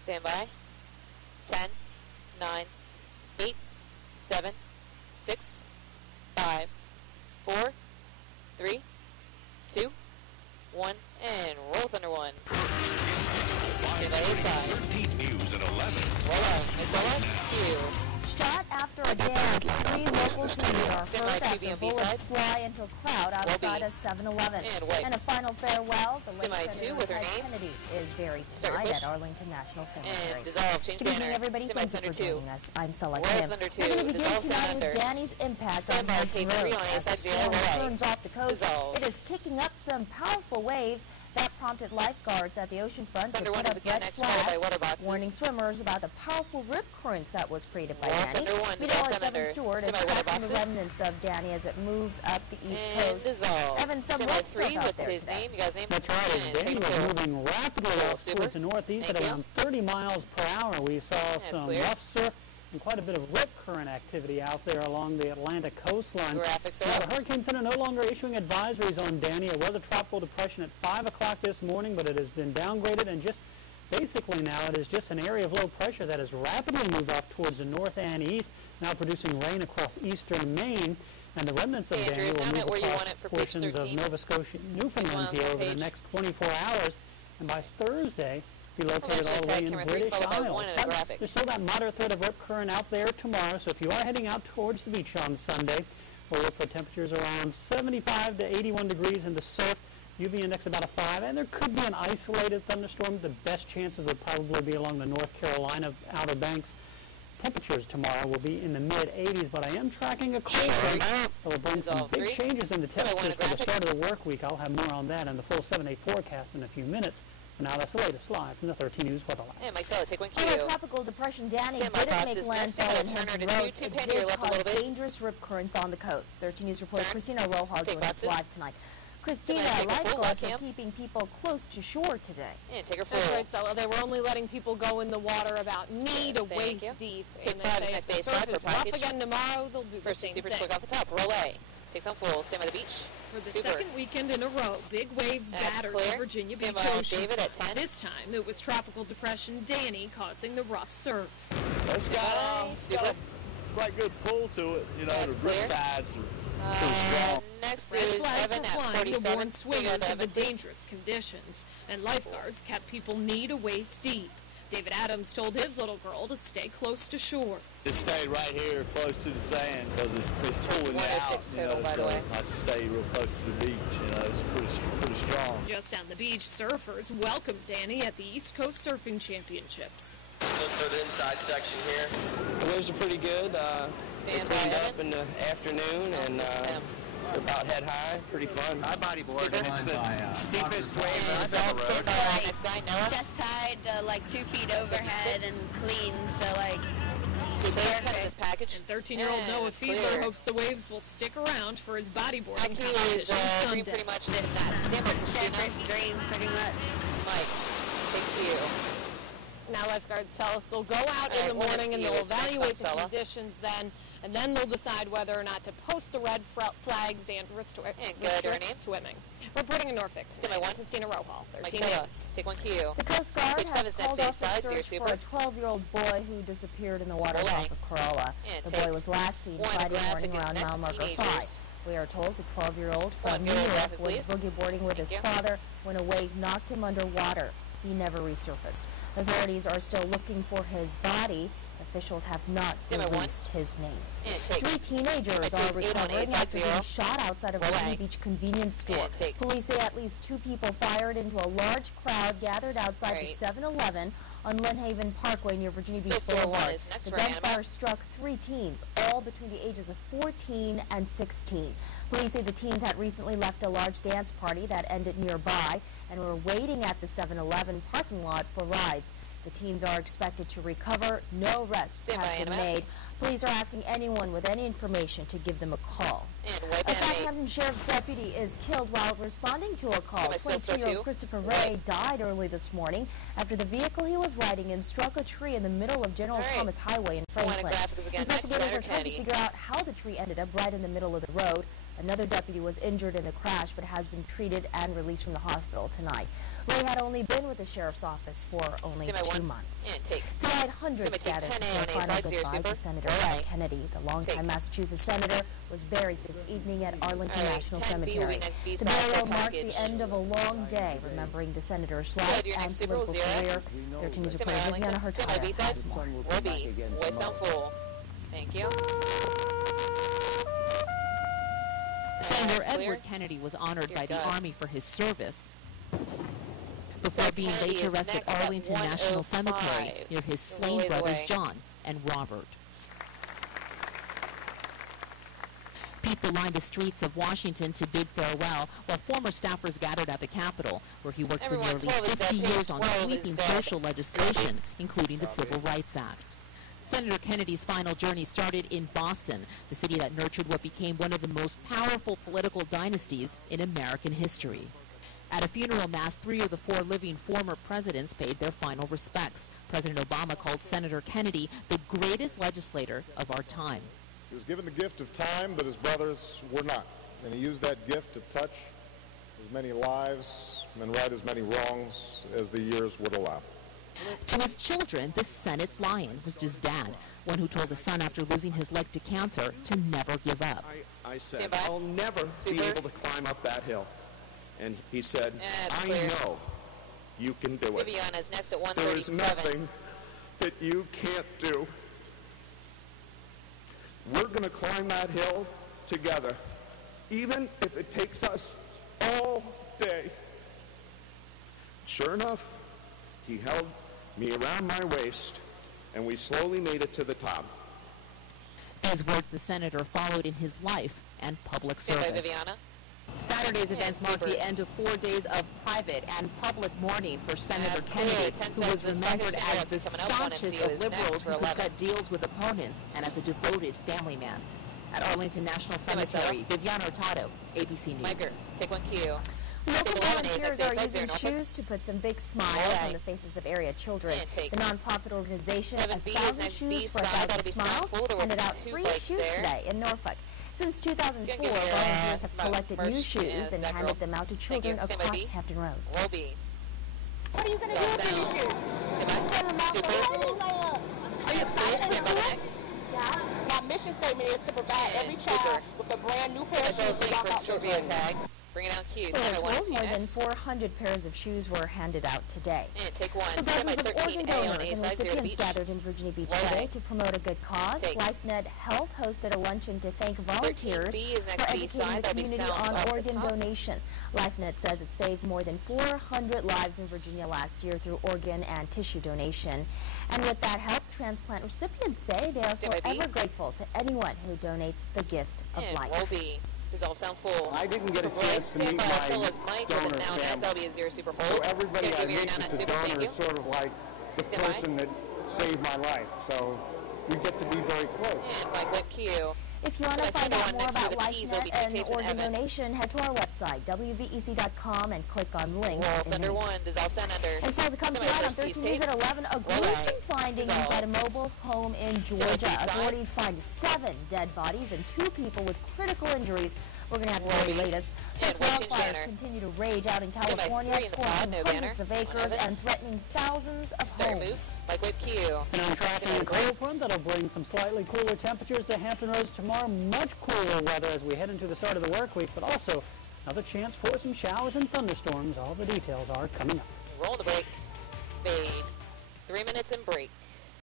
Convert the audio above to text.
Stand by. 10, 9, 8, 7, 6, 5, 4, 3, 2, 1, and roll Thunder 1. Stand by A side. 13 News at 11. Roll out. Q. Shot after a dance, 3 locals injured are hurt after bullets fly into a crowd outside a 7-Eleven. And a final farewell, the late Senator Ted Kennedy is buried tonight at Arlington National Cemetery. And dissolve. Change Good evening, everybody. Thank you for joining us. I'm Sela Kim. Thunder 2. We're going to begin Dissolve tonight with Thunder. Danny's impact on Hampton Roads. As the storm turns off the coast, it is kicking up some powerful waves that prompted lifeguards at the oceanfront to put up red flags, warning swimmers about the powerful rip currents that was created by Danny. Meteorologist Evan Stewart is tracking the remnants of Danny as it moves up the east coast. Evan, some rough surf out there today. That's right, as Danny was moving rapidly towards the northeast at around 30 miles per hour. We saw some rough surf and quite a bit of rip current activity out there along the Atlantic coastline. Now, the Hurricane Center no longer issuing advisories on Danny. It was a tropical depression at 5 o'clock this morning, but it has been downgraded, and just basically now it is just an area of low pressure that has rapidly moved off towards the north and east, now producing rain across eastern Maine. And the remnants of Danny will move across portions of Nova Scotia and Newfoundland here over the next 24 hours, and by Thursday, be located all the way in British Isles. There's still that moderate threat of rip current out there tomorrow, so if you are heading out towards the beach on Sunday, we'll look for temperatures around 75 to 81 degrees in the surf, UV index about a 5, and there could be an isolated thunderstorm. The best chances would probably be along the North Carolina Outer Banks. Temperatures tomorrow will be in the mid-80s, but I am tracking a cold front that will bring some big changes in the temperatures for the start of the work week. I'll have more on that in the full 7-day forecast in a few minutes. Now that's the latest live from the 13 News Weather Line. And Marcella, take 1 Q. Although Tropical Depression Danny didn't make landfall in Hampton Roads, it did cause dangerous rip currents on the coast. 13 News reporter Christina Rojas joins us live tonight. Christina, lifeguards are keeping people close to shore today. And take her full. That's right, Stella. They were only letting people go in the water about knee to waist deep. Take 5 next day slide for package. Rough again tomorrow, they'll do the same super thing. quick off the top. Roll A. Take some full. Stand by the beach. For the second weekend in a row, big waves battered the Virginia Beach ocean. David at 10. This time, it was Tropical Depression Danny causing the rough surf. It's got a quite good pull to it. You know, the rip tides are pretty strong. Next Red is flags Evan were at flying to 47. warn swimmers of the dangerous conditions, and lifeguards kept people knee to waist deep. David Adams told his little girl to stay close to shore. It stayed right here close to the sand because it's pulling out, you know, so not to stay real close to the beach, you know, it's pretty strong. Just down the beach, surfers welcomed Danny at the East Coast Surfing Championships. Look for the inside section here. The waves are pretty good. Stand cleaned up in the afternoon, and they're about head high. Pretty fun. I bodyboard, and it's the steepest wave on the road. Next guy, Noah. Just tied like 2 feet overhead and clean, so like This package. And 13-year-old Noah Fiedler hopes the waves will stick around for his bodyboarding competition Sunday. Pretty much surfer's dream, pretty much. Mike, thank you. Now lifeguards tell us they'll go out in the morning and they'll evaluate the conditions then, and then they'll decide whether or not to post the red flags and restrict swimming. Reporting in Norfolk, Christina Rojas, 13 News. Take 1 Q. The Coast Guard has called off a search for a 12-year-old boy who disappeared in the water off of Corolla. The boy was last seen Friday morning around mile marker 5. We are told the 12-year-old from New York was boogie boarding with his father when a wave knocked him underwater. He never resurfaced. Authorities are still looking for his body. Officials have not released his name. 3 teenagers are recovering after being shot outside of Virginia Beach convenience store. Police say at least 2 people fired into a large crowd gathered outside the 7-Eleven on Lynn Haven Parkway near Virginia Beach Boulevard. The gunfire struck 3 teens, all between the ages of 14 and 16. Police say the teens had recently left a large dance party that ended nearby and were waiting at the 7-Eleven parking lot for rides. The teens are expected to recover. No arrests have been made. Police are asking anyone with any information to give them a call. A Southampton Sheriff's deputy is killed while responding to a call. 23-year-old Christopher Ray died early this morning after the vehicle he was riding in struck a tree in the middle of General Thomas Highway in Franklin. Investigators are trying to figure out how the tree ended up right in the middle of the road. Another deputy was injured in the crash but has been treated and released from the hospital tonight. Ray had only been with the sheriff's office for only 2 months. Tonight, hundreds gathered for the final goodbye to Senator Ted Kennedy. The longtime Massachusetts senator was buried this evening at Arlington National Cemetery. The burial marked the end of a long day, remembering the senator's life and political career. 13 News reporter Viviana Hurtado has more. Wave sound full. Thank you. Senator Edward Kennedy was honored by the Army for his service before being later arrested at Arlington National Cemetery near his slain brothers John and Robert. People lined the streets of Washington to bid farewell while former staffers gathered at the Capitol, where he worked for nearly 50 years on sweeping social legislation, including the Civil Rights Act. Senator Kennedy's final journey started in Boston, the city that nurtured what became one of the most powerful political dynasties in American history. At a funeral mass, 3 of the 4 living former presidents paid their final respects. President Obama called Senator Kennedy the greatest legislator of our time. He was given the gift of time, but his brothers were not. And he used that gift to touch as many lives and right as many wrongs as the years would allow. To his children, the Senate's lion was just Dad, one who told his son after losing his leg to cancer to never give up. I said, I'll never be able to climb up that hill. And he said, I know you can do it. Viviana's next at 137. There is nothing that you can't do. We're going to climb that hill together, even if it takes us all day. Sure enough, he held me around my waist, and we slowly made it to the top. As words the senator followed in his life and public service. Viviana. Saturday's events marked the end of 4 days of private and public mourning for Senator Kennedy, who was remembered as the staunchest of liberals who could cut deals with opponents and as a devoted family man. At Arlington National Cemetery, Viviana Hurtado, ABC News. Micah, take 1Q. Local volunteers are using shoes to put some big smiles on the faces of area children. The nonprofit organization 1,000 Shoes for 1,000 Smiles handed out free shoes today in Norfolk. Since 2004, volunteers have collected new shoes and handed them out to children across Hampton Roads. Roll B. What are you going to do with these shoes? Are you stand by next? Yeah. My mission statement is to provide every child with a brand new pair of shoes to walk out their journey. Bring it on cue. More than 400 pairs of shoes were handed out today. And take one. The dozens of organ donors and recipients gathered in Virginia Beach today to promote a good cause. LifeNet Health hosted a luncheon to thank volunteers for educating the community on organ donation. LifeNet says it saved more than 400 lives in Virginia last year through organ and tissue donation. And with that help, transplant recipients say they are forever grateful to anyone who donates the gift of life. Dissolve sound full. I didn't get a chance to meet my donor family. So everybody I meet with the donor is sort of like the person that saved my life. So we get to be very close. And Mike, Q. If you want to find out more about LifeNet and organ donation, head to our website, WVEC.com, and click on links. Thunder 1, dissolve sound under. And still to come tonight on 13 News at 11, a gruesome finding inside a mobile home in Georgia. Authorities find 7 dead bodies and 2 people with critical injuries. We're going to have the very latest. Plus, wildfires continue to rage out in California, scorching hundreds of acres and threatening thousands of homes. Like with Q. And I'm tracking a cold front that'll bring some slightly cooler temperatures to Hampton Roads tomorrow. Much cooler weather as we head into the start of the work week, but also another chance for some showers and thunderstorms. All the details are coming up. Roll the break. Fade. 3 minutes and break.